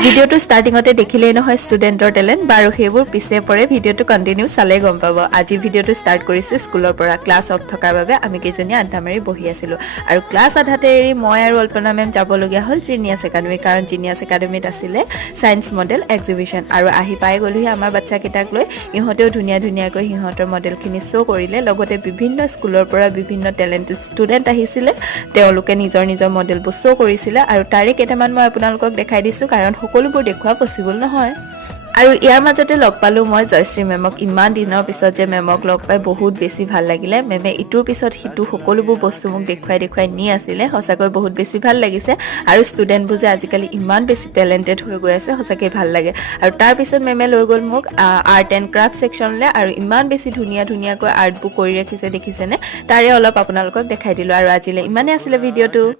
ভিডিওটো ষ্টাৰ্টিঙতে দেখিলেই নহয় ষ্টুডেণ্টৰ টেলেণ্ট বাৰু সেইবোৰ পিছে পৰে ভিডিওটো কণ্টিনিউ চালে গম পাব আজি ভিডিওটো ষ্টাৰ্ট কৰিছোঁ স্কুলৰ পৰা ক্লাছ অফ থকাৰ বাবে আমি কেইজনীয়ে আড্ডা মাৰি বহি আছিলোঁ আৰু ক্লাছ আধাতে এৰি মই আৰু অল্পনা মেম যাবলগীয়া হ'ল জিনিয়াছ একাডেমি কাৰণ জিনিয়াছ একাডেমিত আছিলে ছায়েন্স মডেল এক্সিবিশ্যন আৰু আহি পাই গ'লোহি আমাৰ বাচ্চাকেইটাক লৈ ইহঁতেও ধুনীয়াকৈ সিহঁতৰ মডেলখিনি শ্ব' কৰিলে লগতে বিভিন্ন স্কুলৰ পৰা বিভিন্ন টেলেণ্টেড ষ্টুডেণ্ট আহিছিলে তেওঁলোকে নিজৰ মডেলবোৰ শ্ব' কৰিছিলে আৰু তাৰে কেইটামান মই আপোনালোকক দেখাই দিছোঁ কাৰণ সকলোবোৰ দেখুওৱা পচিবল নহয় আৰু ইয়াৰ মাজতে লগ পালোঁ মই জয়শ্ৰী মেমক ইমান দিনৰ পিছত যে মেমক লগ পাই বহুত বেছি ভাল লাগিলে মেমে ইটোৰ পিছত সিটো সকলোবোৰ বস্তু মোক দেখুৱাই নি আছিলে সঁচাকৈ বহুত বেছি ভাল লাগিছে আৰু ষ্টুডেণ্টবোৰ যে আজিকালি ইমান বেছি টেলেণ্টেড হৈ গৈ আছে সঁচাকৈ ভাল লাগে আৰু তাৰপিছত মেমে লৈ গ'ল মোক আৰ্ট এণ্ড ক্ৰাফ্ট ছেকশ্যনলৈ আৰু ইমান বেছি ধুনীয়াকৈ আৰ্টবোৰ কৰি ৰাখিছে দেখিছেনে তাৰে অলপ আপোনালোকক দেখাই দিলোঁ আৰু আজিলৈ ইমানেই আছিলে ভিডিঅ'টো